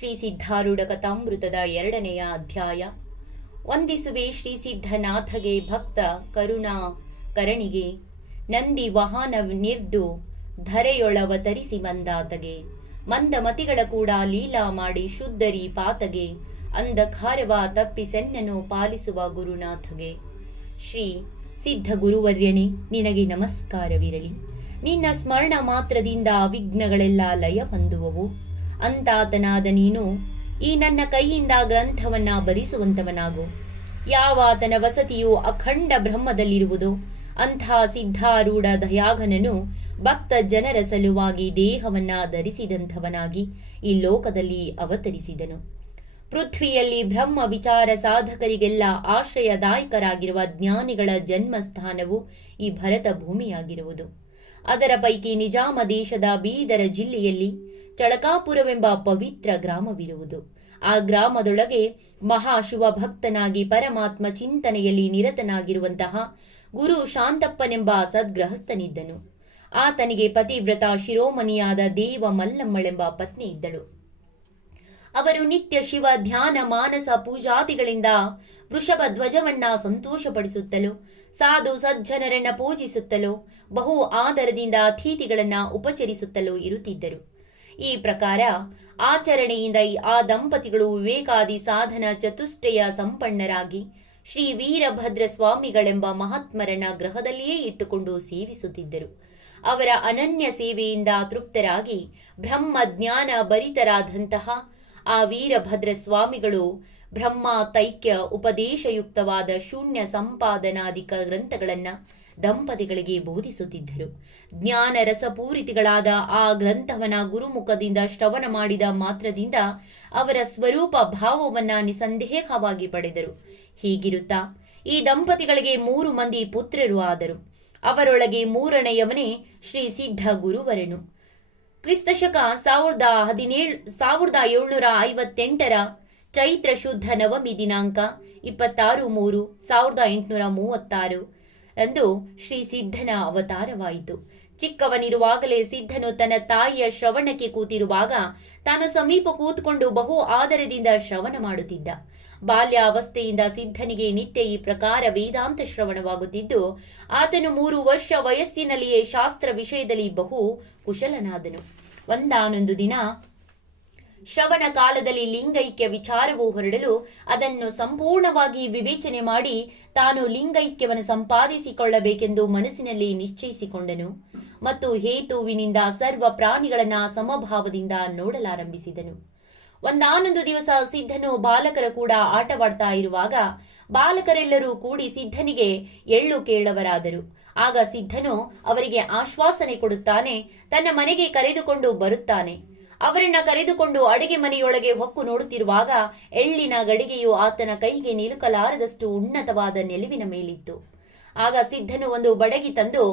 ಶ್ರೀ ಸಿದ್ಧಾರೂಢ ಕಥಾಮೃತದ ಎರಡನೆಯ ಅಧ್ಯಾಯ. ವಂದಿಸುವೆ ಶ್ರೀ ಸಿದ್ಧನಾಥಗೆ ಭಕ್ತ ಕರುಣಾ ಕರಣಿಗೆ, ನಂದಿ ವಾಹನ ನಿರ್ದು ಧರೆಯೊಳವ ತರಿಸಿ ಮಂದಾತಗೆ. ಮಂದಮತಿಗಳ ಕೂಡ ಲೀಲಾ ಮಾಡಿ ಶುದ್ಧರಿ ಪಾತಗೆ, ಅಂಧಕಾರವ ತಪ್ಪಿಸೆನ್ನನು ಪಾಲಿಸುವ ಗುರುನಾಥಗೆ. ಶ್ರೀ ಸಿದ್ಧ ಗುರುವರ್ಯನೇ, ನಿನಗೆ ನಮಸ್ಕಾರವಿರಲಿ. ನಿನ್ನ ಸ್ಮರಣ ಮಾತ್ರದಿಂದ ವಿಘ್ನಗಳೆಲ್ಲ ಲಯ ಹೊಂದುವವು. ಅಂತಾತನಾದ ನೀನು, ಈ ನನ್ನ ಕೈಯಿಂದ ಗ್ರಂಥವನ್ನ ಬರಿಸುವಂತವನಾಗು ಯಾವಾತನ ವಸತಿಯು ಅಖಂಡ ಬ್ರಹ್ಮದಲ್ಲಿರುವುದೋ, ಅಂಥ ಸಿದ್ಧಾರೂಢ ದಯಾಘನನು ಭಕ್ತ ಜನರ ಸಲುವಾಗಿ ದೇಹವನ್ನ ಧರಿಸಿದಂಥವನಾಗಿ ಈ ಲೋಕದಲ್ಲಿ ಅವತರಿಸಿದನು. ಪೃಥ್ವಿಯಲ್ಲಿ ಬ್ರಹ್ಮ ವಿಚಾರ ಸಾಧಕರಿಗೆಲ್ಲ ಆಶ್ರಯದಾಯಕರಾಗಿರುವ ಜ್ಞಾನಿಗಳ ಜನ್ಮಸ್ಥಾನವು ಈ ಭರತ ಭೂಮಿಯಾಗಿರುವುದು ಅದರ ಪೈಕಿ ನಿಜಾಮ ದೇಶದ ಬೀದರ ಜಿಲ್ಲೆಯಲ್ಲಿ ಚಳಕಾಪುರವೆಂಬ ಪವಿತ್ರ ಗ್ರಾಮವಿರುವುದು. ಆ ಗ್ರಾಮದೊಳಗೆ ಮಹಾಶಿವ ಭಕ್ತನಾಗಿ ಪರಮಾತ್ಮ ಚಿಂತನೆಯಲ್ಲಿ ನಿರತನಾಗಿರುವಂತಹ ಗುರು ಶಾಂತಪ್ಪನೆಂಬ ಸದ್ಗ್ರಹಸ್ಥನಿದ್ದನು ಆತನಿಗೆ ಪತಿವ್ರತ ಶಿರೋಮಣಿಯಾದ ದೇವ ಮಲ್ಲಮ್ಮಳೆಂಬ ಪತ್ನಿ ಇದ್ದಳು. ಅವರು ನಿತ್ಯ ಶಿವ, ಧ್ಯಾನ, ಮಾನಸ ಪೂಜಾದಿಗಳಿಂದ ವೃಷಭ ಧ್ವಜವನ್ನ ಸಂತೋಷಪಡಿಸುತ್ತಲೋ, ಸಾಧು ಸಜ್ಜನರನ್ನ ಪೂಜಿಸುತ್ತಲೋ, ಬಹು ಆದರದಿಂದ ಅತಿಥಿಗಳನ್ನ ಉಪಚರಿಸುತ್ತಲೋ ಇರುತ್ತಿದ್ದರು. ಈ ಪ್ರಕಾರ ಆಚರಣೆಯಿಂದ ಆ ದಂಪತಿಗಳು ವಿವೇಕಾದಿ ಸಾಧನ ಚತುಷ್ಟಯ ಸಂಪನ್ನರಾಗಿ ಶ್ರೀ ವೀರಭದ್ರ ಸ್ವಾಮಿಗಳೆಂಬ ಮಹಾತ್ಮರನ ಗ್ರಹದಲ್ಲಿಯೇ ಇಟ್ಟುಕೊಂಡು ಸೇವಿಸುತ್ತಿದ್ದರು. ಅವರ ಅನನ್ಯ ಸೇವೆಯಿಂದ ತೃಪ್ತರಾಗಿ ಬ್ರಹ್ಮ ಜ್ಞಾನ ಭರಿತರಾದಂತಹ ಆ ವೀರಭದ್ರ ಸ್ವಾಮಿಗಳು ಬ್ರಹ್ಮ, ತೈಕ್ಯ, ಉಪದೇಶಯುಕ್ತವಾದ ಶೂನ್ಯ ಸಂಪಾದನಾಧಿಕ ಗ್ರಂಥಗಳನ್ನ ದಂಪತಿಗಳಿಗೆ ಬೋಧಿಸುತ್ತಿದ್ದರು. ಜ್ಞಾನ ರಸಪೂರಿತಿಗಳಾದ ಆ ಗ್ರಂಥವನ ಗುರುಮುಖದಿಂದ ಶ್ರವಣ ಮಾಡಿದ ಮಾತ್ರದಿಂದ ಅವರ ಸ್ವರೂಪ ಭಾವವನ್ನ ನಿಸಂದೇಹವಾಗಿ ಪಡೆದರು. ಹೀಗಿರುತ್ತಾ ಈ ದಂಪತಿಗಳಿಗೆ ಮೂರು ಮಂದಿ ಪುತ್ರರು ಆದರು. ಅವರೊಳಗೆ ಮೂರನೆಯವನೇ ಶ್ರೀ ಸಿದ್ಧ ಗುರುವರನು. ಕ್ರಿಸ್ತಶಕ ಸಾವಿರದ ಹದಿನೇಳು, ಸಾವಿರದ ಏಳ್ನೂರ ಐವತ್ತೆಂಟರ ಚೈತ್ರ ಶುದ್ಧ ನವಮಿ ದಿನಾಂಕ, ಇಪ್ಪತ್ತಾರು ಮೂರು, ಸಾವಿರದ ಎಂಟುನೂರ ಮೂವತ್ತಾರು ರಂದು ಶ್ರೀ ಸಿದ್ಧನ ಅವತಾರವಾಯಿತು. ಚಿಕ್ಕವನಿರುವಾಗಲೇ ಸಿದ್ಧನು ತನ್ನ ತಾಯಿಯ ಶ್ರವಣಕ್ಕೆ ಕೂತಿರುವಾಗ ತಾನು ಸಮೀಪ ಕೂತ್ಕೊಂಡು ಬಹು ಆದರದಿಂದ ಶ್ರವಣ ಮಾಡುತ್ತಿದ್ದ. ಬಾಲ್ಯಾವಸ್ಥೆಯಿಂದ ಸಿದ್ಧನಿಗೆ ನಿತ್ಯ ಈ ಪ್ರಕಾರ ವೇದಾಂತ ಶ್ರವಣವಾಗುತ್ತಿದ್ದು, ಆತನು ಮೂರು ವರ್ಷ ವಯಸ್ಸಿನಲ್ಲಿಯೇ ಶಾಸ್ತ್ರ ವಿಷಯದಲ್ಲಿ ಬಹು ಕುಶಲನಾದನು. ಒಂದಾನೊಂದು ದಿನ ಶ್ರವಣ ಕಾಲದಲ್ಲಿ ಲಿಂಗೈಕ್ಯ ವಿಚಾರವು ಹೊರಡಲು ಅದನ್ನು ಸಂಪೂರ್ಣವಾಗಿ ವಿವೇಚನೆ ಮಾಡಿ ತಾನು ಲಿಂಗೈಕ್ಯವನ್ನು ಸಂಪಾದಿಸಿಕೊಳ್ಳಬೇಕೆಂದು ಮನಸ್ಸಿನಲ್ಲಿ ನಿಶ್ಚಯಿಸಿಕೊಂಡನು ಮತ್ತು ಹೇತುವಿನಿಂದ ಸರ್ವ ಪ್ರಾಣಿಗಳನ್ನ ಸಮಭಾವದಿಂದ ನೋಡಲಾರಂಭಿಸಿದನು. ಒಂದಾನೊಂದು ದಿವಸ ಸಿದ್ಧನು ಬಾಲಕರ ಕೂಡ ಆಟವಾಡ್ತಾ ಇರುವಾಗ ಬಾಲಕರೆಲ್ಲರೂ ಕೂಡಿ ಸಿದ್ಧನಿಗೆ ಎಳ್ಳು ಕೇಳವರಾದರು. ಆಗ ಸಿದ್ಧನು ಅವರಿಗೆ ಆಶ್ವಾಸನೆ ಕೊಡುತ್ತಾನೆ, ತನ್ನ ಮನೆಗೆ ಕರೆದುಕೊಂಡು ಬರುತ್ತಾನೆ. ಅವರನ್ನ ಕರೆದುಕೊಂಡು ಅಡಿಗೆ ಮನೆಯೊಳಗೆ ಹೊಕ್ಕು ನೋಡುತ್ತಿರುವಾಗ ಎಳ್ಳಿನ ಗಡಿಗೆಯು ಆತನ ಕೈಗೆ ನಿಲುಕಲಾರದಷ್ಟು ಉನ್ನತವಾದ ನೆಲುವಿನ ಮೇಲಿತ್ತು. ಆಗ ಸಿದ್ಧನು ಒಂದು ಬಡಗಿ ತಂದು,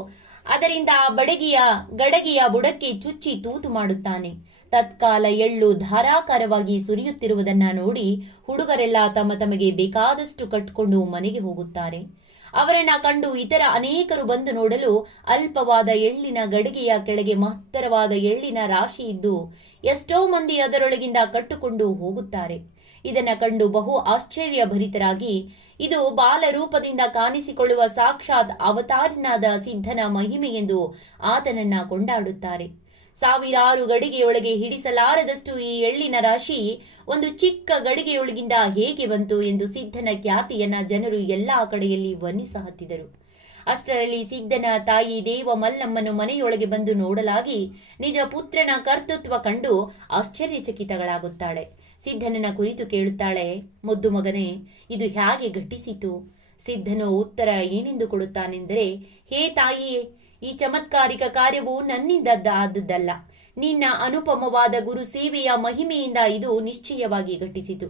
ಅದರಿಂದ ಆ ಬಡಗಿಯ ಗಡಗಿಯ ಬುಡಕ್ಕೆ ಚುಚ್ಚಿ ತೂತು ಮಾಡುತ್ತಾನೆ. ತತ್ಕಾಲ ಎಳ್ಳು ಧಾರಾಕಾರವಾಗಿ ಸುರಿಯುತ್ತಿರುವುದನ್ನ ನೋಡಿ ಹುಡುಗರೆಲ್ಲ ತಮ್ಮ ತಮಗೆ ಬೇಕಾದಷ್ಟು ಕಟ್ಟಿಕೊಂಡು ಮನೆಗೆ ಹೋಗುತ್ತಾರೆ. ಅವರನ್ನ ಕಂಡು ಇತರ ಅನೇಕರು ಬಂದು ನೋಡಲು ಅಲ್ಪವಾದ ಎಳ್ಳಿನ ಗಡಿಗೆಯ ಕೆಳಗೆ ಮಹತ್ತರವಾದ ಎಳ್ಳಿನ ರಾಶಿ ಇದ್ದು, ಎಷ್ಟೋ ಮಂದಿ ಅದರೊಳಗಿಂದ ಕಟ್ಟುಕೊಂಡು ಹೋಗುತ್ತಾರೆ. ಇದನ್ನ ಕಂಡು ಬಹು ಆಶ್ಚರ್ಯಭರಿತರಾಗಿ, ಇದು ಬಾಲರೂಪದಿಂದ ಕಾಣಿಸಿಕೊಳ್ಳುವ ಸಾಕ್ಷಾತ್ ಅವತಾರನಾದ ಸಿದ್ಧನ ಮಹಿಮೆ ಎಂದು ಆತನನ್ನ ಕೊಂಡಾಡುತ್ತಾರೆ. ಸಾವಿರಾರು ಗಡಿಗೆಯೊಳಗೆ ಹಿಡಿಸಲಾರದಷ್ಟು ಈ ಎಳ್ಳಿನ ರಾಶಿ ಒಂದು ಚಿಕ್ಕ ಗಡಿಗೆಯೊಳಗಿಂದ ಹೇಗೆ ಬಂತು ಎಂದು ಸಿದ್ಧನ ಖ್ಯಾತಿಯನ್ನ ಜನರು ಎಲ್ಲಾ ಕಡೆಯಲ್ಲಿ ವರ್ಣಿಸಹತ್ತಿದರು. ಅಷ್ಟರಲ್ಲಿ ಸಿದ್ಧನ ತಾಯಿ ದೇವ ಮಲ್ಲಮ್ಮನು ಮನೆಯೊಳಗೆ ಬಂದು ನೋಡಲಾಗಿ ನಿಜ ಪುತ್ರನ ಕರ್ತೃತ್ವ ಕಂಡು ಆಶ್ಚರ್ಯಚಕಿತಗಳಾಗುತ್ತಾಳೆ. ಸಿದ್ಧನನ ಕುರಿತು ಕೇಳುತ್ತಾಳೆ, ಮುದ್ದು ಮಗನೇ, ಇದು ಹೇಗೆ ಘಟಿಸಿತು? ಸಿದ್ಧನು ಉತ್ತರ ಏನೆಂದು ಕೊಡುತ್ತಾನೆಂದರೆ, ಹೇ ತಾಯಿಯೇ ಈ ಚಮತ್ಕಾರಿಕ ಕಾರ್ಯವು ನನ್ನಿಂದ ಆದದ್ದಲ್ಲ ನಿನ್ನ ಅನುಪಮವಾದ ಗುರು ಸೇವೆಯ ಮಹಿಮೆಯಿಂದ ಇದು ನಿಶ್ಚಯವಾಗಿ ಘಟಿಸಿತು.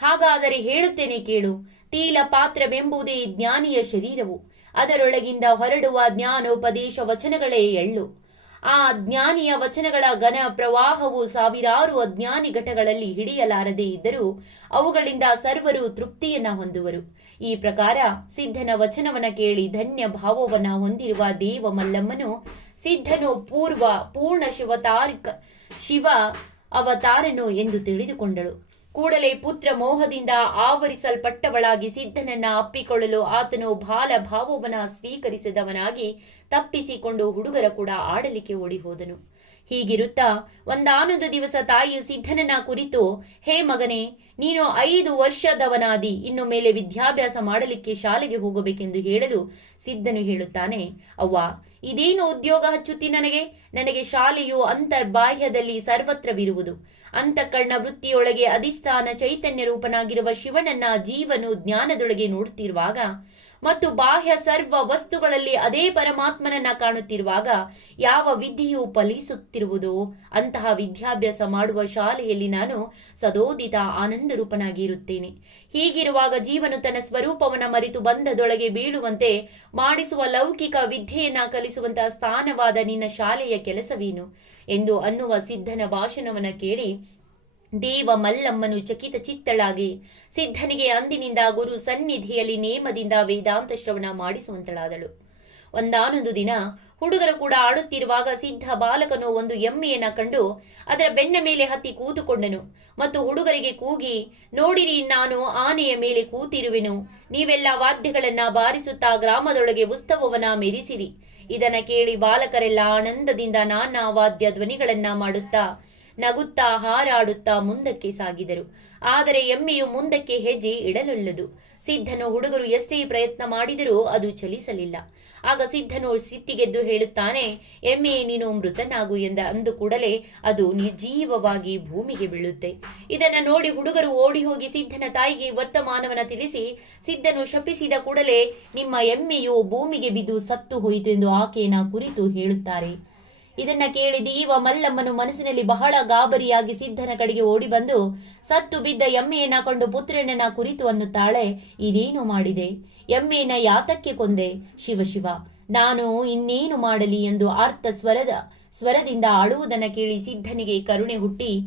ಹಾಗಾದರೆ ಹೇಳುತ್ತೇನೆ ಕೇಳು, ತೀಲ ಪಾತ್ರವೆಂಬುದೇ ಜ್ಞಾನಿಯ ಶರೀರವು. ಅದರೊಳಗಿಂದ ಹೊರಡುವ ಜ್ಞಾನೋಪದೇಶ ವಚನಗಳೇ ಎಳ್ಳು. ಆ ಜ್ಞಾನಿಯ ವಚನಗಳ ಘನ ಪ್ರವಾಹವು ಸಾವಿರಾರು ಅಜ್ಞಾನಿ ಘಟಗಳಲ್ಲಿ ಹಿಡಿಯಲಾರದೇ ಇದ್ದರೂ ಅವುಗಳಿಂದ ಸರ್ವರು ತೃಪ್ತಿಯನ್ನ ಹೊಂದುವರು. ಈ ಪ್ರಕಾರ ಸಿದ್ಧನ ವಚನವನ ಕೇಳಿ ಧನ್ಯ ಭಾವವನ್ನ ಹೊಂದಿರುವ ದೇವ ಮಲ್ಲಮ್ಮನು ಸಿದ್ಧನು ಪೂರ್ವ ಪೂರ್ಣ ಶಿವತಾರಿಕ ಶಿವ ಅವತಾರನು ಎಂದು ತಿಳಿದುಕೊಂಡಳು. ಕೂಡಲೇ ಪುತ್ರ ಮೋಹದಿಂದ ಆವರಿಸಲ್ಪಟ್ಟವಳಾಗಿ ಸಿದ್ಧನನ್ನ ಅಪ್ಪಿಕೊಳ್ಳಲು ಆತನು ಬಾಲ ಭಾವವನ ಸ್ವೀಕರಿಸಿದವನಾಗಿ ತಪ್ಪಿಸಿಕೊಂಡು ಹುಡುಗರ ಕೂಡ ಆಡಲಿಕ್ಕೆ ಓಡಿ ಹೋದನು ಹೀಗಿರುತ್ತಾ ಒಂದಾನೊಂದು ದಿವಸ ತಾಯಿಯು ಸಿದ್ಧನನ್ನ ಕುರಿತು, ಹೇ ಮಗನೇ, ನೀನು ಐದು ವರ್ಷದವನಾದಿ, ಇನ್ನು ಮೇಲೆ ವಿದ್ಯಾಭ್ಯಾಸ ಮಾಡಲಿಕ್ಕೆ ಶಾಲೆಗೆ ಹೋಗಬೇಕೆಂದು ಹೇಳಲು ಸಿದ್ಧನು ಹೇಳುತ್ತಾನೆ. ಅವ್ವ, ಇದೇನು ಉದ್ಯೋಗ ಹಚ್ಚುತ್ತಿ ನನಗೆ? ನನಗೆ ಶಾಲೆಯು ಅಂತರ್ಬಾಹ್ಯದಲ್ಲಿ ಸರ್ವತ್ರವಿರುವುದು. ಅಂತಃಕರ್ಣ ವೃತ್ತಿಯೊಳಗೆ ಅಧಿಷ್ಠಾನ ಚೈತನ್ಯ ರೂಪನಾಗಿರುವ ಶಿವನನ್ನ ಜೀವನು ಜ್ಞಾನದೊಳಗೆ ನೋಡುತ್ತಿರುವಾಗ ಮತ್ತು ಬಾಹ್ಯ ಸರ್ವ ವಸ್ತುಗಳಲ್ಲಿ ಅದೇ ಪರಮಾತ್ಮನನ್ನ ಕಾಣುತ್ತಿರುವಾಗ ಯಾವ ವಿದ್ಯೆಯು ಫಲಿಸುತ್ತಿರುವುದೋ. ಅಂತಹ ವಿದ್ಯಾಭ್ಯಾಸ ಮಾಡುವ ಶಾಲೆಯಲ್ಲಿ ನಾನು ಸದೋದಿತ ಆನಂದ ರೂಪನಾಗಿ ಇರುತ್ತೇನೆ ಹೀಗಿರುವಾಗ ಜೀವನು ತನ್ನ ಸ್ವರೂಪವನ್ನು ಮರೆತು ಬಂಧದೊಳಗೆ ಬೀಳುವಂತೆ ಮಾಡಿಸುವ ಲೌಕಿಕ ವಿದ್ಯೆಯನ್ನ ಕಲಿಸುವಂತಹ ಸ್ಥಾನವಾದ ನಿನ್ನ ಶಾಲೆಯ ಕೆಲಸವೇನು? ಎಂದು ಅನ್ನುವ ಸಿದ್ಧನ ಭಾಷಣವನ್ನು ಕೇಳಿ ದೇವ ಮಲ್ಲಮ್ಮನು ಚಕಿತ ಚಿತ್ತಳಾಗಿ ಸಿದ್ಧನಿಗೆ ಅಂದಿನಿಂದ ಗುರು ಸನ್ನಿಧಿಯಲ್ಲಿ ನೇಮದಿಂದ ವೇದಾಂತ ಶ್ರವಣ ಮಾಡಿಸುವಂತಳಾದಳು. ಒಂದಾನೊಂದು ದಿನ ಹುಡುಗರು ಕೂಡ ಆಡುತ್ತಿರುವಾಗ ಸಿದ್ಧ ಬಾಲಕನು ಒಂದು ಎಮ್ಮೆಯನ್ನ ಕಂಡು ಅದರ ಬೆನ್ನ ಮೇಲೆ ಹತ್ತಿ ಕೂತುಕೊಂಡನು ಮತ್ತು ಹುಡುಗರಿಗೆ ಕೂಗಿ, ನೋಡಿರಿ ನಾನು ಆನೆಯ ಮೇಲೆ ಕೂತಿರುವೆನು, ನೀವೆಲ್ಲ ವಾದ್ಯಗಳನ್ನ ಬಾರಿಸುತ್ತಾ ಗ್ರಾಮದೊಳಗೆ ಉತ್ಸವವನ್ನ ಮೆರಿಸಿರಿ. ಇದನ್ನ ಕೇಳಿ ಬಾಲಕರೆಲ್ಲ ಆನಂದದಿಂದ ನಾನಾ ವಾದ್ಯ ಧ್ವನಿಗಳನ್ನ ಮಾಡುತ್ತಾ ನಗುತ್ತಾ ಹಾರಾಡುತ್ತಾ ಮುಂದಕ್ಕೆ ಸಾಗಿದರು. ಆದರೆ ಎಮ್ಮೆಯು ಮುಂದಕ್ಕೆ ಹೆಜ್ಜೆ ಇಡಲೊಲ್ಲದು. ಸಿದ್ಧನು ಹುಡುಗರು ಎಷ್ಟೇ ಪ್ರಯತ್ನ ಮಾಡಿದರೂ ಅದು ಚಲಿಸಲಿಲ್ಲ. ಆಗ ಸಿದ್ಧನು ಸಿಟ್ಟಿಗೆದ್ದು ಹೇಳುತ್ತಾನೆ, ಎಮ್ಮೆ, ನೀನು ಮೃತನಾಗು ಎಂದ ಅಂದು ಕೂಡಲೇ ಅದು ನಿರ್ಜೀವವಾಗಿ ಭೂಮಿಗೆ ಬೀಳುತ್ತೆ. ಇದನ್ನು ನೋಡಿ ಹುಡುಗರು ಓಡಿ ಹೋಗಿ ಸಿದ್ಧನ ತಾಯಿಗೆ ವರ್ತಮಾನವನ್ನ ತಿಳಿಸಿ, ಸಿದ್ಧನು ಶಪಿಸಿದ ಕೂಡಲೇ, ನಿಮ್ಮ ಎಮ್ಮೆಯು ಭೂಮಿಗೆ ಬಿದ್ದು ಸತ್ತು ಹೋಯಿತು ಎಂದು ಆಕೆಯನ್ನ ಕುರಿತು ಹೇಳುತ್ತಾರೆ. ಇದನ್ನ ಕೇಳಿ ದೀವ ಮಲ್ಲಮ್ಮನು ಮನಸ್ಸಿನಲ್ಲಿ ಬಹಳ ಗಾಬರಿಯಾಗಿ ಸಿದ್ಧನ ಕಡೆಗೆ ಓಡಿ ಬಂದು, ಸತ್ತು ಬಿದ್ದ ಎಮ್ಮೆಯನ್ನ ಕೊಂಡು ಪುತ್ರನ ಕುರಿತು ಅನ್ನುತ್ತಾಳೆ, ಇದೇನು ಮಾಡಿದೆ? ಎಮ್ಮೆಯನ್ನ ಯಾತಕ್ಕೆ ಕೊಂದೆ? ಶಿವಶಿವ ಶಿವ, ನಾನು ಇನ್ನೇನು ಮಾಡಲಿ ಎಂದು ಅರ್ಥ ಸ್ವರದ, ಸ್ವರದಿಂದ ಅಳುವುದನ್ನ ಕೇಳಿ ಸಿದ್ಧನಿಗೆ ಕರುಣೆ ಹುಟ್ಟಿ,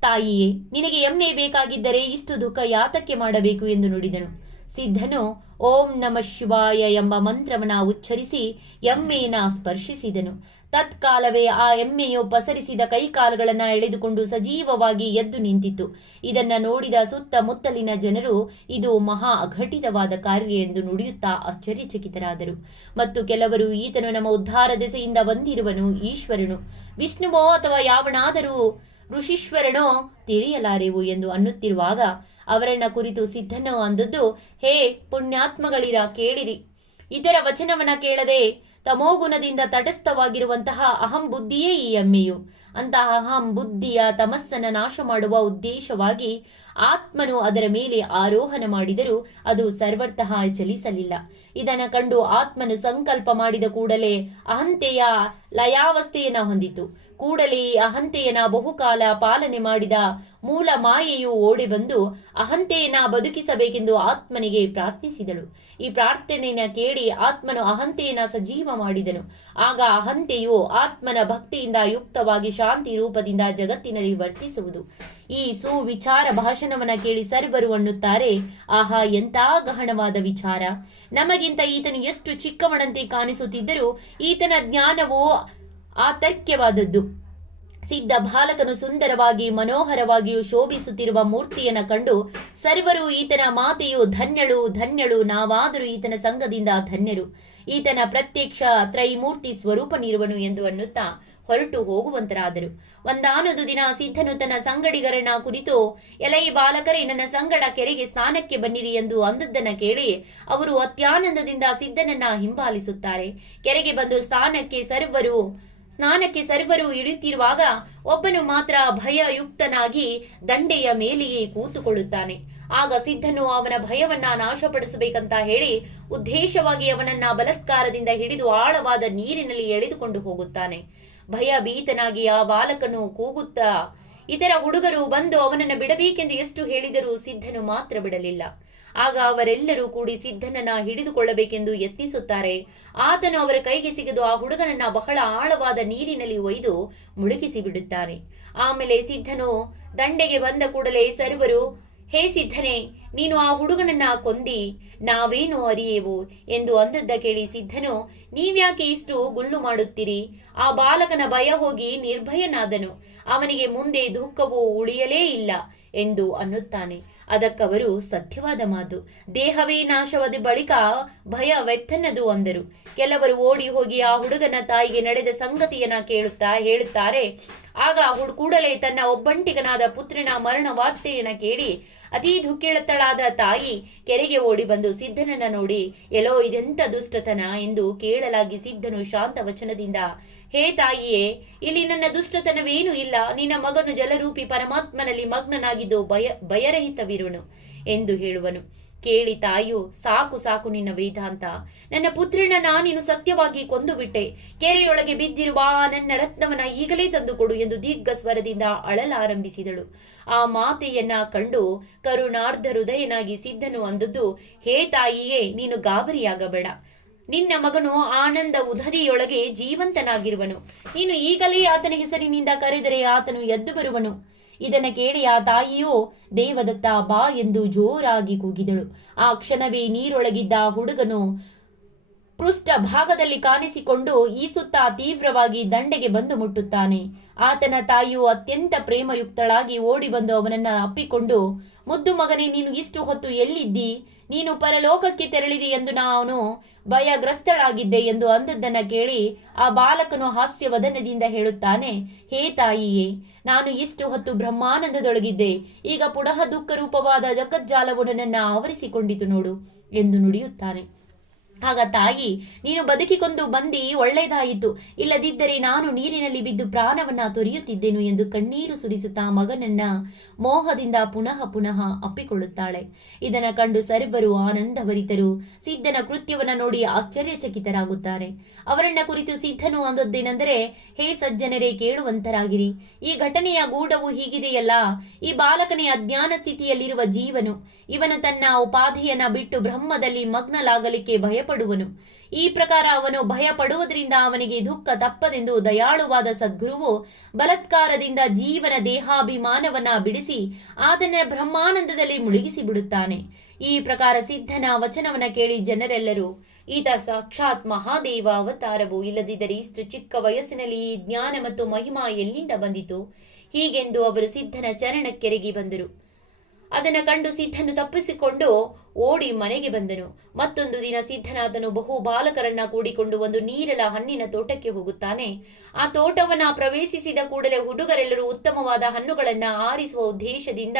ತಾಯಿಯೇ, ನಿನಗೆ ಎಮ್ಮೆ ಬೇಕಾಗಿದ್ದರೆ ಇಷ್ಟು ದುಃಖ ಯಾತಕ್ಕೆ ಮಾಡಬೇಕು ಎಂದು ನುಡಿದನು. ಸಿದ್ಧನು, ಓಂ ನಮ ಶಿವಾಯ ಎಂಬ ಮಂತ್ರವನ್ನ ಉಚ್ಚರಿಸಿ ಎಮ್ಮೆಯನ್ನ ಸ್ಪರ್ಶಿಸಿದನು. ತತ್ಕಾಲವೇ ಆ ಎಮ್ಮೆಯು ಪಸರಿಸಿದ ಕೈಕಾಲುಗಳನ್ನು ಎಳೆದುಕೊಂಡು ಸಜೀವವಾಗಿ ಎದ್ದು ನಿಂತಿತ್ತು. ಇದನ್ನ ನೋಡಿದ ಸುತ್ತಮುತ್ತಲಿನ ಜನರು, ಇದು ಮಹಾ ಅಘಟಿತವಾದ ಕಾರ್ಯ ಎಂದು ನುಡಿಯುತ್ತಾ ಆಶ್ಚರ್ಯಚಕಿತರಾದರು. ಮತ್ತು ಕೆಲವರು, ಈತನು ನಮ್ಮ ಉದ್ಧಾರ ದೆಸೆಯಿಂದ ಬಂದಿರುವನು ಈಶ್ವರನು. ವಿಷ್ಣುವೋ ಅಥವಾ ಯಾವನಾದರೂ ಋಷೀಶ್ವರನೋ ತಿಳಿಯಲಾರೆವು ಎಂದು ಅನ್ನುತ್ತಿರುವಾಗ ಅವರನ್ನ ಕುರಿತು ಸಿದ್ಧನೋ ಅಂದದ್ದು, ಹೇ ಪುಣ್ಯಾತ್ಮಗಳಿರ ಕೇಳಿರಿ. ಇದರ ವಚನವನ್ನ ಕೇಳದೆ ತಮೋಗುಣದಿಂದ ತಟಸ್ಥವಾಗಿರುವಂತಹ ಅಹಂ ಬುದ್ಧಿಯೇ ಈ ಎಮ್ಮೆಯು. ಅಂತಹ ಅಹಂ ಬುದ್ಧಿಯ ತಮಸ್ಸನ್ನ ನಾಶ ಮಾಡುವ ಉದ್ದೇಶವಾಗಿ ಆತ್ಮನು ಅದರ ಮೇಲೆ ಆರೋಹಣ ಮಾಡಿದರೂ ಅದು ಸರ್ವರ್ಥ ಚಲಿಸಲಿಲ್ಲ. ಇದನ್ನು ಕಂಡು ಆತ್ಮನು ಸಂಕಲ್ಪ ಮಾಡಿದ ಕೂಡಲೇ ಅಹಂತೆಯ ಲಯಾವಸ್ಥೆಯನ್ನು ಹೊಂದಿತು. ಕೂಡಲೇ ಅಹಂತೆಯನ ಬಹುಕಾಲ ಪಾಲನೆ ಮಾಡಿದ ಮೂಲ ಮಾಯೆಯು ಓಡಿ ಬಂದು ಅಹಂತೆಯನ್ನ ಬದುಕಿಸಬೇಕೆಂದು ಆತ್ಮನಿಗೆ ಪ್ರಾರ್ಥಿಸಿದಳು. ಈ ಪ್ರಾರ್ಥನೆಯ ಕೇಳಿ ಆತ್ಮನು ಅಹಂತೆಯನ್ನ ಸಜೀವ ಮಾಡಿದನು. ಆಗ ಅಹಂತೆಯು ಆತ್ಮನ ಭಕ್ತಿಯಿಂದ ಯುಕ್ತವಾಗಿ ಶಾಂತಿ ರೂಪದಿಂದ ಜಗತ್ತಿನಲ್ಲಿ ವರ್ತಿಸುವುದು. ಈ ಸುವಿಚಾರ ಭಾಷಣವನ್ನ ಕೇಳಿ ಸರ್ವರು ಅನ್ನುತ್ತಾರೆ, ಆಹಾ, ಎಂಥ ಗಹನವಾದ ವಿಚಾರ! ನಮಗಿಂತ ಈತನು ಎಷ್ಟು ಚಿಕ್ಕವನಂತೆ ಕಾಣಿಸುತ್ತಿದ್ದರೂ ಈತನ ಜ್ಞಾನವು ಆತರ್ಕ್ಯವಾದದ್ದು ಸಿದ್ಧ ಬಾಲಕನು ಸುಂದರವಾಗಿ ಮನೋಹರವಾಗಿಯೂ ಶೋಭಿಸುತ್ತಿರುವ ಮೂರ್ತಿಯನ್ನ ಕಂಡು ಸರ್ವರು ಈತನ ಮಾತೆಯು ಧನ್ಯಳು ಧನ್ಯಳು, ನಾವಾದರೂ ಈತನ ಸಂಘದಿಂದ ಧನ್ಯರು. ಈತನ ಪ್ರತ್ಯಕ್ಷ ತ್ರೈಮೂರ್ತಿ ಸ್ವರೂಪನಿರುವನು ಎಂದು ಅನ್ನುತ್ತಾ ಹೊರಟು ಹೋಗುವಂತರಾದರು. ಒಂದಾನೊಂದು ದಿನ ಸಿದ್ಧನು ತನ್ನ ಸಂಗಡಿಗರನ್ನ ಕುರಿತು, ಎಲೈ ಬಾಲಕರೇ, ನನ್ನ ಸಂಗಡ ಕೆರೆಗೆ ಸ್ನಾನಕ್ಕೆ ಬನ್ನಿರಿ ಎಂದು ಅಂದದ್ದನ್ನ ಕೇಳಿ ಅವರು ಅತ್ಯಾನಂದದಿಂದ ಸಿದ್ಧನನ್ನ ಹಿಂಬಾಲಿಸುತ್ತಾರೆ. ಕೆರೆಗೆ ಬಂದು ಸ್ನಾನಕ್ಕೆ ಸರ್ವರು ಸ್ನಾನಕ್ಕೆ ಸರ್ವರು ಇಳಿಯುತ್ತಿರುವಾಗ ಒಬ್ಬನು ಮಾತ್ರ ಭಯಯುಕ್ತನಾಗಿ ದಂಡೆಯ ಮೇಲೆಯೇ ಕೂತುಕೊಳ್ಳುತ್ತಾನೆ. ಆಗ ಸಿದ್ಧನು ಅವನ ಭಯವನ್ನ ನಾಶಪಡಿಸಬೇಕಂತ ಹೇಳಿ ಉದ್ದೇಶವಾಗಿ ಅವನನ್ನ ಬಲತ್ಕಾರದಿಂದ ಹಿಡಿದು ಆಳವಾದ ನೀರಿನಲ್ಲಿ ಎಳೆದುಕೊಂಡು ಹೋಗುತ್ತಾನೆ. ಭಯಭೀತನಾಗಿ ಆ ಬಾಲಕನು ಕೂಗುತ್ತಾ, ಇತರ ಹುಡುಗರು ಬಂದು ಅವನನ್ನು ಬಿಡಬೇಕೆಂದು ಎಷ್ಟು ಹೇಳಿದರೂ ಸಿದ್ಧನು ಮಾತ್ರ ಬಿಡಲಿಲ್ಲ. ಆಗ ಅವರೆಲ್ಲರೂ ಕೂಡಿ ಸಿದ್ಧನನ್ನ ಹಿಡಿದುಕೊಳ್ಳಬೇಕೆಂದು ಯತ್ನಿಸುತ್ತಾರೆ. ಆತನು ಅವರ ಕೈಗೆ ಸಿಗದು ಆ ಹುಡುಗನನ್ನ ಬಹಳ ಆಳವಾದ ನೀರಿನಲ್ಲಿ ಒಯ್ದು ಮುಳುಗಿಸಿ ಬಿಡುತ್ತಾರೆ ಆಮೇಲೆ ಸಿದ್ಧನು, ದಂಡೆಗೆ ಬಂದ ಕೂಡಲೇ ಸರ್ವರು, ಹೇ ಸಿದ್ಧನೇ, ನೀನು ಆ ಹುಡುಗನನ್ನ ಕೊಂದಿ, ನಾವೇನು ಅರಿಯೇವು? ಎಂದು ಅಂದದ್ದ ಕೇಳಿ ಸಿದ್ಧನು, ನೀವ್ಯಾಕೆ ಇಷ್ಟು ಗುಲ್ಲು ಮಾಡುತ್ತೀರಿ? ಆ ಬಾಲಕನ ಭಯ ಹೋಗಿ ನಿರ್ಭಯನಾದನು. ಅವನಿಗೆ ಮುಂದೆ ದುಃಖವು ಉಳಿಯಲೇ ಇಲ್ಲ ಎಂದು ಅನ್ನುತ್ತಾನೆ. ಅದಕ್ಕವರು ಸತ್ಯವಾದ ಮಾತು. ದೇಹವೇ ನಾಶವಾದ ಬಳಿಕ ಭಯ ವೆತ್ತನದು ಅಂದರು. ಕೆಲವರು ಓಡಿ ಹೋಗಿ ಆ ಹುಡುಗನ ತಾಯಿಗೆ ನಡೆದ ಸಂಗತಿಯನ್ನ ಕೇಳುತ್ತಾ ಹೇಳುತ್ತಾರೆ. ಆಗ ಹುಡ್ ಕೂಡಲೇ ತನ್ನ ಒಬ್ಬಂಟಿಗನಾದ ಪುತ್ರನ ಮರಣ ವಾರ್ತೆಯನ್ನ ಕೇಳಿ ಅತೀ ದುಃಖಿಳತ್ತಳಾದ ತಾಯಿ ಕೆರೆಗೆ ಓಡಿ ಬಂದು ಸಿದ್ಧನನ್ನ ನೋಡಿ ಎಲೋ ಇದೆಂತ ದುಷ್ಟತನ? ಎಂದು ಕೇಳಲಾಗಿ ಸಿದ್ಧನು ಶಾಂತ ವಚನದಿಂದ, ಹೇ ತಾಯಿಯೇ, ಇಲ್ಲಿ ನನ್ನ ದುಷ್ಟತನವೇನೂ ಇಲ್ಲ. ನಿನ್ನ ಮಗನು ಜಲರೂಪಿ ಪರಮಾತ್ಮನಲ್ಲಿ ಮಗ್ನನಾಗಿದ್ದು ಭಯ ಭಯರಹಿತವಿರುವನು ಎಂದು ಹೇಳುವನು. ಕೇಳಿ ತಾಯಿಯು ಸಾಕು ಸಾಕು ನಿನ್ನ ವೇದಾಂತ ನನ್ನ ಪುತ್ರನ ನೀನು ಸತ್ಯವಾಗಿ ಕೊಂದು ಬಿಟ್ಟೆ ಕೆರೆಯೊಳಗೆ ಬಿದ್ದಿರುವ ನನ್ನ ರತ್ನವನ್ನ ಈಗಲೇ ತಂದುಕೊಡು ಎಂದು ದೀರ್ಘ ಸ್ವರದಿಂದ ಅಳಲಾರಂಭಿಸಿದಳು. ಆ ಮಾತೆಯನ್ನ ಕಂಡು ಕರುಣಾರ್ಧ ಹೃದಯನಾಗಿ ಸಿದ್ಧನು ಅಂದದ್ದು, ಹೇ ತಾಯಿಯೇ, ನೀನು ಗಾಬರಿಯಾಗಬೇಡ. ನಿನ್ನ ಮಗನು ಆನಂದ ಉದರಿಯೊಳಗೆ ಜೀವಂತನಾಗಿರುವನು. ನೀನು ಈಗಲೇ ಆತನ ಹೆಸರಿನಿಂದ ಕರೆದರೆ ಆತನು ಎದ್ದು ಬರುವನು. ಇದನ್ನ ಕೇಳಿ ಆ ತಾಯಿಯು, ದೇವದತ್ತ ಬಾ ಎಂದು ಜೋರಾಗಿ ಕೂಗಿದಳು. ಆ ಕ್ಷಣವೇ ನೀರೊಳಗಿದ್ದ ಹುಡುಗನು ಪೃಷ್ಠ ಭಾಗದಲ್ಲಿ ಕಾಣಿಸಿಕೊಂಡು ಈಸುತ್ತಾ ತೀವ್ರವಾಗಿ ದಂಡೆಗೆ ಬಂದು ಮುಟ್ಟುತ್ತಾನೆ. ಆತನ ತಾಯಿಯು ಅತ್ಯಂತ ಪ್ರೇಮಯುಕ್ತಳಾಗಿ ಓಡಿ ಬಂದು ಅವನನ್ನ ಅಪ್ಪಿಕೊಂಡು, ಮುದ್ದು ಮಗನೇ, ನೀನು ಇಷ್ಟು ಹೊತ್ತು ಎಲ್ಲಿದ್ದಿ? ನೀನು ಪರಲೋಕಕ್ಕೆ ತೆರಳಿದಿ ಎಂದು ನಾನು ಭಯಗ್ರಸ್ತಳಾಗಿದ್ದೆ ಎಂದು ಅಂದದ್ದನ್ನ ಕೇಳಿ ಆ ಬಾಲಕನು ಹಾಸ್ಯವದನದಿಂದ ಹೇಳುತ್ತಾನೆ, ಹೇ ತಾಯಿಯೇ, ನಾನು ಇಷ್ಟು ಹೊತ್ತು ಬ್ರಹ್ಮಾನಂದದೊಳಗಿದ್ದೆ. ಈಗ ಪುನಃ ದುಃಖ ರೂಪವಾದ ಜಗಜ್ಜಾಲವು ಆವರಿಸಿಕೊಂಡಿತು ನೋಡು ಎಂದು ನುಡಿಯುತ್ತಾನೆ. ಆಗ ತಾಯಿ ನೀನು ಬದುಕಿಕೊಂಡು ಬಂದಿ ಒಳ್ಳೆಯದಾಯಿತು. ಇಲ್ಲದಿದ್ದರೆ ನಾನು ನೀರಿನಲ್ಲಿ ಬಿದ್ದು ಪ್ರಾಣವನ್ನ ತೊರೆಯುತ್ತಿದ್ದೆನು ಎಂದು ಕಣ್ಣೀರು ಸುರಿಸುತ್ತಾ ಮಗನನ್ನ ಮೋಹದಿಂದ ಪುನಃ ಪುನಃ ಅಪ್ಪಿಕೊಳ್ಳುತ್ತಾಳೆ. ಇದನ್ನ ಕಂಡು ಸರ್ವರು ಆನಂದಭರಿತರು ಸಿದ್ಧನ ಕೃತ್ಯವನ್ನ ನೋಡಿ ಆಶ್ಚರ್ಯಚಕಿತರಾಗುತ್ತಾರೆ. ಅವರನ್ನ ಕುರಿತು ಸಿದ್ಧನು ಅಂದದ್ದೇನೆಂದರೆ, ಹೇ ಸಜ್ಜನರೇ, ಕೇಳುವಂತರಾಗಿರಿ. ಈ ಘಟನೆಯ ಗೂಢವು ಹೀಗಿದೆಯಲ್ಲ, ಈ ಬಾಲಕನೇ ಅಜ್ಞಾನ ಸ್ಥಿತಿಯಲ್ಲಿರುವ ಜೀವನು. ಇವನು ತನ್ನ ಉಪಾಧಿಯನ್ನ ಬಿಟ್ಟು ಬ್ರಹ್ಮದಲ್ಲಿ ಮಗ್ನಲಾಗಲಿಕ್ಕೆ ಭಯಪಡುವನು. ಈ ಪ್ರಕಾರ ಅವನು ಭಯ ಪಡುವುದರಿಂದ ಅವನಿಗೆ ದುಃಖ ತಪ್ಪದೆಂದು ದಯಾಳುವಾದ ಸದ್ಗುರುವು ಬಲತ್ಕಾರದಿಂದ ಜೀವನ ದೇಹಾಭಿಮಾನವನ್ನ ಬಿಡಿಸಿ ಆತನ ಬ್ರಹ್ಮಾನಂದದಲ್ಲಿ ಮುಳುಗಿಸಿ ಬಿಡುತ್ತಾನೆ ಈ ಪ್ರಕಾರ ಸಿದ್ಧನ ವಚನವನ್ನ ಕೇಳಿ ಜನರೆಲ್ಲರೂ, ಈತ ಸಾಕ್ಷಾತ್ ಮಹಾದೇವ ಅವತಾರವು ಇಲ್ಲದಿದ್ದರೆ ಇಷ್ಟು ಚಿಕ್ಕ ವಯಸ್ಸಿನಲ್ಲಿ ಈ ಜ್ಞಾನ ಮತ್ತು ಮಹಿಮಾ ಎಲ್ಲಿಂದ ಬಂದಿತು? ಹೀಗೆಂದು ಅವರು ಸಿದ್ಧನ ಚರಣಕ್ಕೆರಗಿ ಬಂದರು. ಅದನ್ನು ಕಂಡು ಸಿದ್ಧನು ತಪ್ಪಿಸಿಕೊಂಡು ಓಡಿ ಮನೆಗೆ ಬಂದನು. ಮತ್ತೊಂದು ದಿನ ಸಿದ್ಧನಾದನು ಬಹು ಬಾಲಕರನ್ನ ಕೂಡಿಕೊಂಡು ಒಂದು ನೀರಲ ಹಣ್ಣಿನ ತೋಟಕ್ಕೆ ಹೋಗುತ್ತಾನೆ. ಆ ತೋಟವನ್ನ ಪ್ರವೇಶಿಸಿದ ಕೂಡಲೇ ಹುಡುಗರೆಲ್ಲರೂ ಉತ್ತಮವಾದ ಹಣ್ಣುಗಳನ್ನ ಆರಿಸುವ ಉದ್ದೇಶದಿಂದ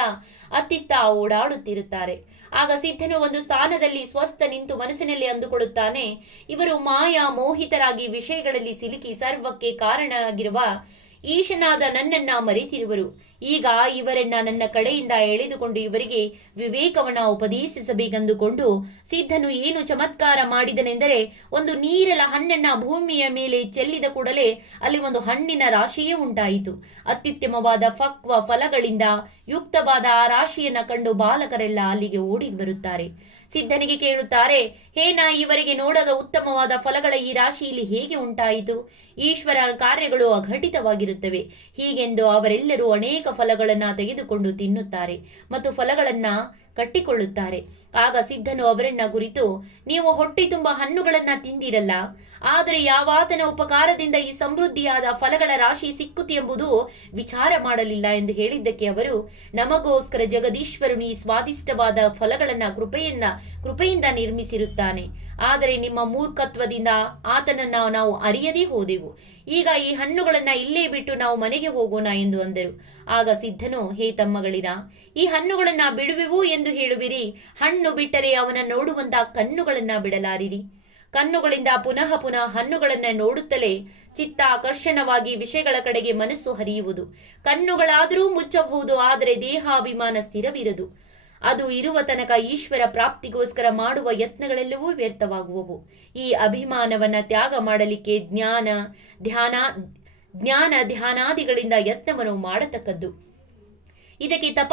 ಅತ್ತಿತ್ತ ಓಡಾಡುತ್ತಿರುತ್ತಾರೆ. ಆಗ ಸಿದ್ಧನು ಒಂದು ಸ್ಥಾನದಲ್ಲಿ ಸ್ವಸ್ಥ ನಿಂತು ಮನಸ್ಸಿನಲ್ಲಿ ಅಂದುಕೊಳ್ಳುತ್ತಾನೆ, ಇವರು ಮಾಯಾ ಮೋಹಿತರಾಗಿ ವಿಷಯಗಳಲ್ಲಿ ಸಿಲುಕಿ ಸರ್ವಕ್ಕೆ ಕಾರಣವಾಗಿರುವ ಈಶನಾದ ನನ್ನನ್ನ ಮರೆತಿರುವರು. ಈಗ ಇವರನ್ನ ನನ್ನ ಕಡೆಯಿಂದ ಎಳೆದುಕೊಂಡು ಇವರಿಗೆ ವಿವೇಕವನ್ನ ಉಪದೇಶಿಸಬೇಕೆಂದುಕೊಂಡು ಸಿದ್ಧನು ಏನು ಚಮತ್ಕಾರ ಮಾಡಿದನೆಂದರೆ ಒಂದು ನೀರಲ ಹಣ್ಣನ್ನ ಭೂಮಿಯ ಮೇಲೆ ಚೆಲ್ಲಿದ ಕೂಡಲೇ ಅಲ್ಲಿ ಒಂದು ಹಣ್ಣಿನ ರಾಶಿಯೇ ಉಂಟಾಯಿತು. ಅತ್ಯುತ್ತಮವಾದ ಫಕ್ವ ಫಲಗಳಿಂದ ಯುಕ್ತವಾದ ಆ ರಾಶಿಯನ್ನ ಕಂಡು ಬಾಲಕರೆಲ್ಲ ಅಲ್ಲಿಗೆ ಓಡಿ ಬರುತ್ತಾರೆ. ಸಿದ್ಧನಿಗೆ ಕೇಳುತ್ತಾರೆ, ಹೇ ನಾ ಇವರಿಗೆ ನೋಡದ ಉತ್ತಮವಾದ ಫಲಗಳ ಈ ರಾಶಿಯಲ್ಲಿ ಹೇಗೆ ಉಂಟಾಯಿತು? ಈಶ್ವರ ಕಾರ್ಯಗಳು ಅಘಟಿತವಾಗಿರುತ್ತವೆ. ಹೀಗೆಂದು ಅವರೆಲ್ಲರೂ ಅನೇಕ ಫಲಗಳನ್ನು ತೆಗೆದುಕೊಂಡು ತಿನ್ನುತ್ತಾರೆ. ಮತ್ತು ಫಲಗಳನ್ನ ಕಟ್ಟಿಕೊಳ್ಳುತ್ತಾರೆ. ಆಗ ಸಿದ್ಧನು ಅವರನ್ನ ಕುರಿತು, ನೀವು ಹೊಟ್ಟೆ ತುಂಬ ಹಣ್ಣುಗಳನ್ನ ತಿಂದಿರಲ್ಲ, ಆದರೆ ಯಾವಾತನ ಉಪಕಾರದಿಂದ ಈ ಸಮೃದ್ಧಿಯಾದ ಫಲಗಳ ರಾಶಿ ಸಿಕ್ಕುತ್ತೆ ಎಂಬುದು ವಿಚಾರ ಮಾಡಲಿಲ್ಲ ಎಂದು ಹೇಳಿದ್ದಕ್ಕೆ ಅವರು, ನಮಗೋಸ್ಕರ ಜಗದೀಶ್ವರನು ಈ ಸ್ವಾದಿಷ್ಟವಾದ ಫಲಗಳನ್ನ ಕೃಪೆಯನ್ನ, ಕೃಪೆಯಿಂದ ನಿರ್ಮಿಸಿರುತ್ತಾನೆ. ಆದರೆ ನಿಮ್ಮ ಮೂರ್ಖತ್ವದಿಂದ ಆತನನ್ನ ನಾವು ಅರಿಯದೇ ಹೋದೆವು. ಈಗ ಈ ಹಣ್ಣುಗಳನ್ನ ಇಲ್ಲೇ ಬಿಟ್ಟು ನಾವು ಮನೆಗೆ ಹೋಗೋಣ ಎಂದು ಅಂದರು. ಆಗ ಸಿದ್ಧನು, ಹೇ ತಮ್ಮಗಳಿರ ಈ ಹಣ್ಣುಗಳನ್ನ ಬಿಡುವೆವು ಎಂದು ಹೇಳುವಿರಿ. ಹಣ್ಣು ಬಿಟ್ಟರೆ ಅವನ ನೋಡುವಂತ ಕಣ್ಣುಗಳನ್ನ ಬಿಡಲಾರಿರಿ. ಕಣ್ಣುಗಳಿಂದ ಪುನಃ ಪುನಃ ಹಣ್ಣುಗಳನ್ನ ನೋಡುತ್ತಲೇ ಚಿತ್ತಾಕರ್ಷಣವಾಗಿ ವಿಷಯಗಳ ಕಡೆಗೆ ಮನಸ್ಸು ಹರಿಯುವುದು. ಕಣ್ಣುಗಳಾದರೂ ಮುಚ್ಚಬಹುದು, ಆದರೆ ದೇಹಾಭಿಮಾನ ಸ್ಥಿರವಿರದು. ಅದು ಇರುವ ತನಕ ಈಶ್ವರ ಪ್ರಾಪ್ತಿಗೋಸ್ಕರ ಮಾಡುವ ಯತ್ನಗಳೆಲ್ಲವೂ ವ್ಯರ್ಥವಾಗುವವು. ಈ ಅಭಿಮಾನವನ್ನ ತ್ಯಾಗ ಮಾಡಲಿಕ್ಕೆ ಜ್ಞಾನ, ಧ್ಯಾನ ಜ್ಞಾನ ಧ್ಯಾನಾದಿಗಳಿಂದ ಯತ್ನವನ್ನು ಮಾಡತಕ್ಕದ್ದು. ಇದಕ್ಕೆ ತಪ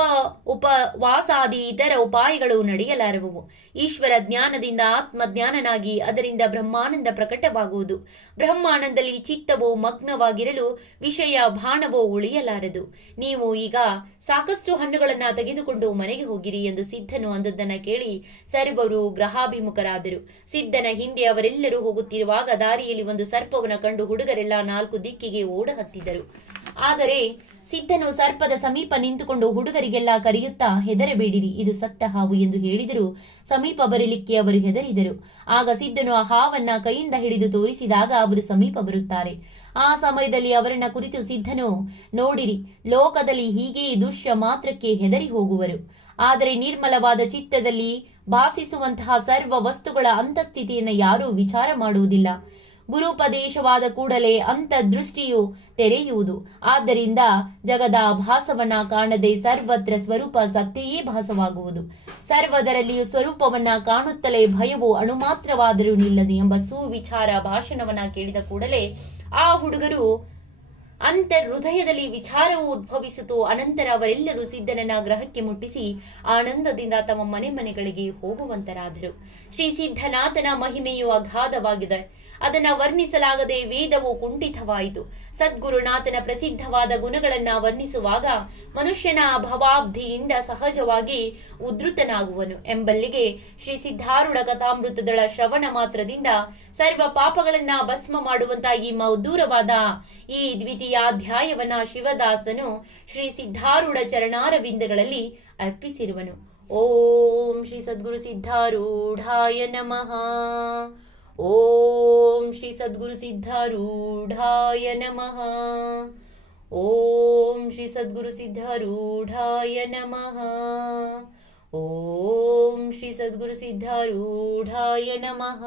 ಉಪವಾಸಾದಿ ಇತರ ಉಪಾಯಗಳು ನಡೆಯಲಾರವು. ಈಶ್ವರ ಜ್ಞಾನದಿಂದ ಆತ್ಮಜ್ಞಾನನಾಗಿ ಅದರಿಂದ ಬ್ರಹ್ಮಾನಂದ ಪ್ರಕಟವಾಗುವುದು. ಬ್ರಹ್ಮಾನಂದಲ್ಲಿ ಚಿತ್ತವು ಮಗ್ನವಾಗಿರಲು ವಿಷಯ ಭಾಣವೋ ಉಳಿಯಲಾರದು. ನೀವು ಈಗ ಸಾಕಷ್ಟು ಹಣ್ಣುಗಳನ್ನ ತೆಗೆದುಕೊಂಡು ಮನೆಗೆ ಹೋಗಿರಿ ಎಂದು ಸಿದ್ಧನು ಅಂದದ್ದನ್ನ ಕೇಳಿ ಸರ್ವರು ಗ್ರಹಾಭಿಮುಖರಾದರು. ಸಿದ್ಧನ ಹಿಂದೆ ಅವರೆಲ್ಲರೂ ಹೋಗುತ್ತಿರುವಾಗ ದಾರಿಯಲ್ಲಿ ಒಂದು ಸರ್ಪವನ್ನು ಕಂಡು ಹುಡುಗರೆಲ್ಲ ನಾಲ್ಕು ದಿಕ್ಕಿಗೆ ಓಡ ಹತ್ತಿದರು ಆದರೆ ಸಿದ್ಧನು ಸರ್ಪದ ಸಮೀಪ ನಿಂತುಕೊಂಡು ಹುಡುಗರಿಗೆಲ್ಲ ಕರೆಯುತ್ತಾ, ಹೆದರಬೇಡಿರಿ, ಇದು ಸತ್ತ ಹಾವು ಎಂದು ಹೇಳಿದರು ಸಮೀಪ ಬರಲಿಕ್ಕೆ ಅವರು ಹೆದರಿದರು. ಆಗ ಸಿದ್ಧನು ಆ ಹಾವನ್ನ ಕೈಯಿಂದ ಹಿಡಿದು ತೋರಿಸಿದಾಗ ಅವರು ಸಮೀಪ ಬರುತ್ತಾರೆ. ಆ ಸಮಯದಲ್ಲಿ ಅವರನ್ನ ಕುರಿತು ಸಿದ್ಧನು, ನೋಡಿರಿ, ಲೋಕದಲ್ಲಿ ಹೀಗೆ ದುಶ್ಯ ಮಾತ್ರಕ್ಕೆ ಹೆದರಿ ಹೋಗುವರು. ಆದರೆ ನಿರ್ಮಲವಾದ ಚಿತ್ತದಲ್ಲಿ ಭಾಸಿಸುವಂತಹ ಸರ್ವ ವಸ್ತುಗಳ ಅಂತಸ್ಥಿತಿಯನ್ನು ಯಾರೂ ವಿಚಾರ ಮಾಡುವುದಿಲ್ಲ. ಗುರುಪದೇಶವಾದ ಕೂಡಲೇ ಅಂತರ್ದೃಷ್ಟಿಯು ತೆರೆಯುವುದು. ಆದ್ದರಿಂದ ಜಗದ ಭಾಸವನ್ನ ಕಾಣದೆ ಸರ್ವತ್ರ ಸ್ವರೂಪ ಸತ್ಯೆಯೇ ಭಾಸವಾಗುವುದು. ಸರ್ವದರಲ್ಲಿಯೂ ಸ್ವರೂಪವನ್ನ ಕಾಣುತ್ತಲೇ ಭಯವು ಅಣುಮಾತ್ರವಾದರೂ ನಿಲ್ಲದು ಎಂಬ ಸುವಿಚಾರ ಭಾಷಣವನ್ನ ಕೇಳಿದ ಕೂಡಲೇ ಆ ಹುಡುಗರು ಅಂತರ್ ಹೃದಯದಲ್ಲಿ ವಿಚಾರವು ಉದ್ಭವಿಸಿತು. ಅನಂತರ ಅವರೆಲ್ಲರೂ ಸಿದ್ಧನನ್ನ ಗ್ರಹಕ್ಕೆ ಮುಟ್ಟಿಸಿ ಆನಂದದಿಂದ ತಮ್ಮ ಮನೆ ಮನೆಗಳಿಗೆ ಹೋಗುವಂತರಾದರು. ಶ್ರೀ ಸಿದ್ಧನಾಥನ ಮಹಿಮೆಯು ಅಗಾಧವಾಗಿದೆ. ಅದನ್ನ ವರ್ಣಿಸಲಾಗದೆ ವೇದವು ಕುಂಠಿತವಾಯಿತು. ಸದ್ಗುರುನಾಥನ ಪ್ರಸಿದ್ಧವಾದ ಗುಣಗಳನ್ನ ವರ್ಣಿಸುವಾಗ ಮನುಷ್ಯನ ಭವಾಬ್ಧಿಯಿಂದ ಸಹಜವಾಗಿ ಉದ್ರುತನಾಗುವನು ಎಂಬಲ್ಲಿಗೆ ಶ್ರೀ ಸಿದ್ಧಾರುಡ ಕಥಾಮೃತದಳ ಶ್ರವಣ ಮಾತ್ರದಿಂದ ಸರ್ವ ಪಾಪಗಳನ್ನ ಭಸ್ಮ ಮಾಡುವಂತ ಈ ಮೌದೂರವಾದ ಈ ದ್ವಿತೀಯಾಧ್ಯಾಯವನ್ನ ಶಿವದಾಸನು ಶ್ರೀ ಸಿದ್ಧಾರೂಢ ಚರಣಾರವಿಂದಗಳಲ್ಲಿ ಅರ್ಪಿಸಿರುವನು. ಓಂ ಶ್ರೀ ಸದ್ಗುರು ಸಿದ್ಧಾರೂಢಾಯ ನಮಃ. ಓಂ ಶ್ರೀ ಸದ್ಗುರು ಸಿದ್ಧಾರೂಢಾಯ ನಮಃ ಓಂ ಶ್ರೀ ಸದ್ಗುರು ಸಿದ್ಧಾರೂಢಾಯ ನಮಃ ಓಂ ಶ್ರೀ ಸದ್ಗುರು ಸಿದ್ಧಾರೂಢಾಯ ನಮಃ